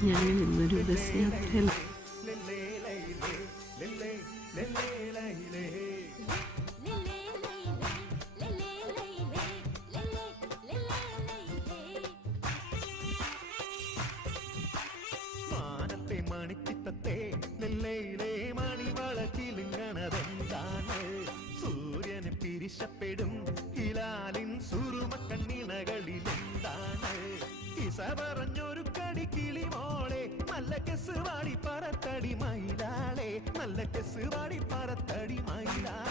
ഞാൻ ഇന്നൊരു ബസ് യാത്രയിൽ മണിച്ചിത്തത്തെ നെല്ലയിലെ മണിവളക്കിലുങ്ങണതെന്താണ് സൂര്യന് പിരിശപ്പെടും ഹിലാലിൻ സുറുമക്കണ്ണിണകളിലെന്താണ് കിസ പറഞ്ഞൊരു കടി കിളിമോളെ നല്ല കെസ് വാടി പറത്തടി മയിലാളെ നല്ല കെസ് വാടി പറത്തടി മയിലാളെ